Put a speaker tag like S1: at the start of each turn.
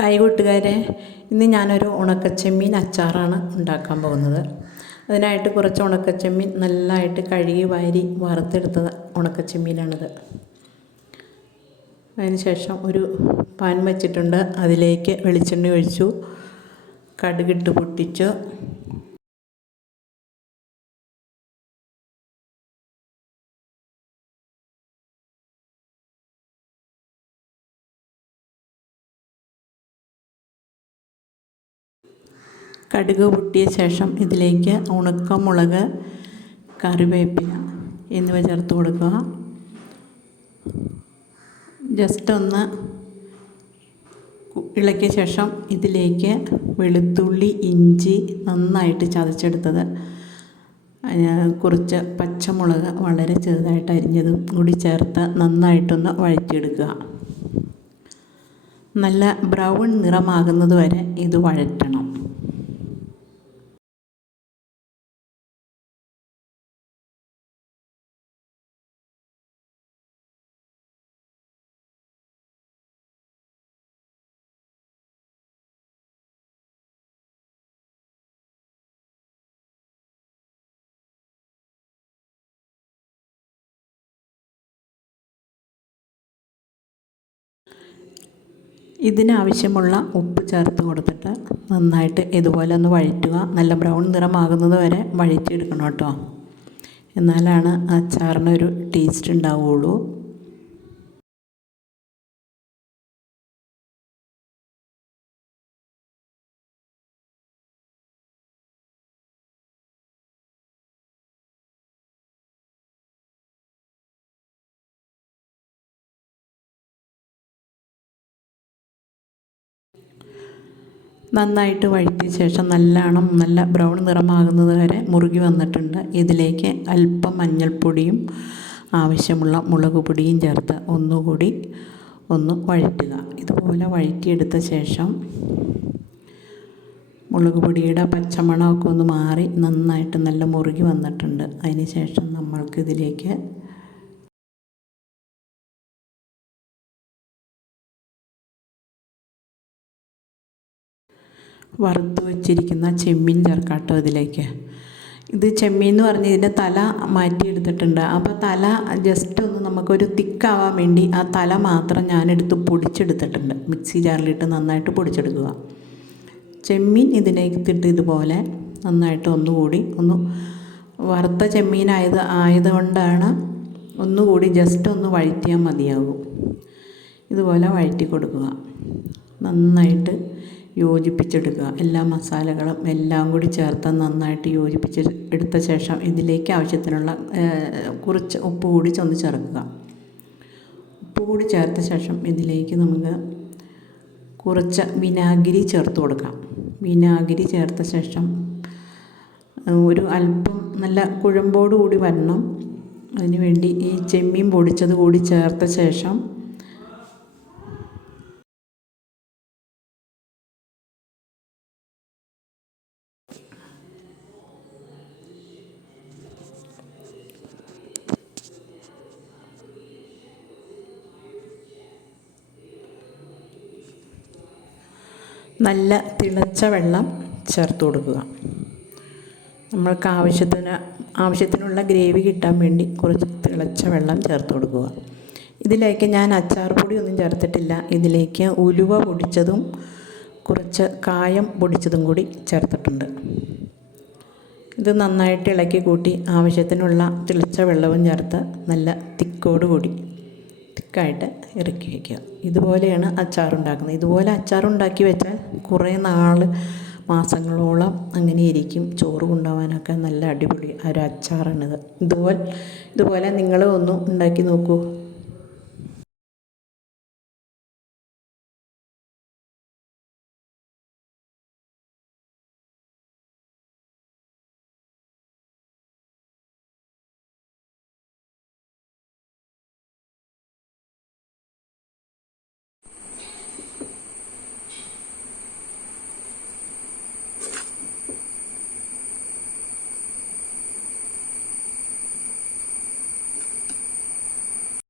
S1: Hi കൂട്ടുകാരെ. ഇന്ന് ഞാനൊരു ഉണക്കച്ചെമ്മീൻ അച്ചാറാണ് ഉണ്ടാക്കാൻ പോകുന്നത്. അതിനായിട്ട് കുറച്ച് ഉണക്കച്ചെമ്മീൻ നല്ലതായിട്ട് കഴുകി വാരി വറുത്തെടുത്ത ഉണക്കച്ചെമ്മീനാണിത്. അതിനുശേഷം ഒരു പാൻ വെച്ചിട്ടുണ്ട്. അതിലേക്ക് വെളിച്ചെണ്ണ ഒഴിച്ചു. കടുകിട്ട് പൊട്ടിച്ചു കടുക് പൊട്ടിയ ശേഷം ഇതിലേക്ക് ഉണക്കമുളക് കറിവേപ്പില എന്നിവ ചേർത്ത് കൊടുക്കുക. ജസ്റ്റ് ഒന്ന് ഇളക്കിയ ശേഷം ഇതിലേക്ക് വെളുത്തുള്ളി ഇഞ്ചി നന്നായിട്ട് ചതച്ചെടുത്തത്. കുറച്ച് പച്ചമുളക് വളരെ ചെറുതായിട്ട് അരിഞ്ഞതും കൂടി ചേർത്ത് നന്നായിട്ടൊന്ന് വഴറ്റിയെടുക്കുക. നല്ല ബ്രൗൺ നിറമാകുന്നത് വരെ ഇത് വഴറ്റണം ഇതിനാവശ്യമുള്ള ഉപ്പ് ചേർത്ത് കൊടുത്തിട്ട് നന്നായിട്ട് ഇതുപോലെ ഒന്ന് വഴറ്റുക. നല്ല ബ്രൗൺ നിറമാകുന്നത് വരെ വഴറ്റിയെടുക്കണം കേട്ടോ. എന്നാലാണ് അച്ചാറിനൊരു ടേസ്റ്റ് ഉണ്ടാവുകയുള്ളൂ നന്നായിട്ട് വഴറ്റിയ ശേഷം നല്ലോണം നല്ല ബ്രൗൺ നിറമാകുന്നത് വരെ മുറുകി വന്നിട്ടുണ്ട്. ഇതിലേക്ക് അല്പം മഞ്ഞൾപ്പൊടിയും ആവശ്യമുള്ള മുളക് പൊടിയും ചേർത്ത് ഒന്നുകൂടി ഒന്ന് വഴറ്റുക. ഇതുപോലെ വഴറ്റിയെടുത്ത ശേഷം മുളക് പൊടിയുടെ പച്ചമണമൊക്കെ ഒന്ന് മാറി നന്നായിട്ട് നല്ല മുറുകി വന്നിട്ടുണ്ട്. അതിന് ശേഷം നമ്മൾക്കിതിലേക്ക് വറുത്ത് വച്ചിരിക്കുന്ന ചെമ്മീൻ ചേർക്കാട്ടോ ഇതിലേക്ക്. ഇത് ചെമ്മീൻ എന്ന് പറഞ്ഞ് ഇതിന്റെ തല മാറ്റിയെടുത്തിട്ടുണ്ട്. അപ്പോൾ തല ജസ്റ്റ് ഒന്ന് നമുക്കൊരു തിക്കാവാൻ വേണ്ടി ആ തല മാത്രം ഞാനെടുത്ത് പൊടിച്ചെടുത്തിട്ടുണ്ട്. മിക്സി ജാറിലിട്ട് നന്നായിട്ട് പൊടിച്ചെടുക്കുക. ചെമ്മീൻ ഇതിനേക്കിട്ട് ഇതുപോലെ നന്നായിട്ട് ഒന്നുകൂടി ഒന്ന് വറുത്ത ചെമ്മീനായത് ആയതുകൊണ്ടാണ് ഒന്നുകൂടി ജസ്റ്റ് ഒന്ന് വഴറ്റിയാൽ മതിയാകും. ഇതുപോലെ വഴറ്റി കൊടുക്കുക. നന്നായിട്ട് യോജിപ്പിച്ചെടുക്കുക. എല്ലാ മസാലകളും എല്ലാം കൂടി ചേർത്ത് നന്നായിട്ട് യോജിപ്പിച്ച് എടുത്ത ശേഷം ഇതിലേക്ക് ആവശ്യത്തിനുള്ള കുറച്ച് ഉപ്പ് കൂടി ചെന്ന് ചേർക്കുക. ഉപ്പ് കൂടി ചേർത്ത ശേഷം ഇതിലേക്ക് നമുക്ക് കുറച്ച് വിനാഗിരി ചേർത്ത് കൊടുക്കാം. വിനാഗിരി ചേർത്ത ശേഷം ഒരു അല്പം നല്ല കുഴമ്പോടുകൂടി വരണം. അതിനുവേണ്ടി ഈ ചെമ്മീൻ പൊടിച്ചത് കൂടി ചേർത്ത ശേഷം നല്ല തിളച്ച വെള്ളം ചേർത്ത് കൊടുക്കുക. നമ്മൾക്ക് ആവശ്യത്തിന് ആവശ്യത്തിനുള്ള ഗ്രേവി കിട്ടാൻ വേണ്ടി കുറച്ച് തിളച്ച വെള്ളം ചേർത്ത് കൊടുക്കുക. ഇതിലേക്ക് ഞാൻ അച്ചാർ പൊടി ഒന്നും ചേർത്തിട്ടില്ല. ഇതിലേക്ക് ഉലുവ പൊടിച്ചതും കുറച്ച് കായം പൊടിച്ചതും കൂടി ചേർത്തിട്ടുണ്ട്. ഇത് നന്നായിട്ട് ഇളക്കി കൂട്ടി ആവശ്യത്തിനുള്ള തിളച്ച വെള്ളവും ചേർത്ത് നല്ല തിക്കോട് കൂടി തിക്കായിട്ട് ഇറക്കി വയ്ക്കുക ഇതുപോലെയാണ് അച്ചാറുണ്ടാക്കുന്നത്. ഇതുപോലെ അച്ചാറുണ്ടാക്കി വെച്ചാൽ കുറേ നാൾ മാസങ്ങളോളം അങ്ങനെ ഇരിക്കും. ചോറ് കൊണ്ടുപോകാനൊക്കെ നല്ല അടിപൊളി ഒരു അച്ചാറാണിത്. ഇതുപോലെ ഇതുപോലെ നിങ്ങൾ ഒന്ന് ഉണ്ടാക്കി നോക്കൂ.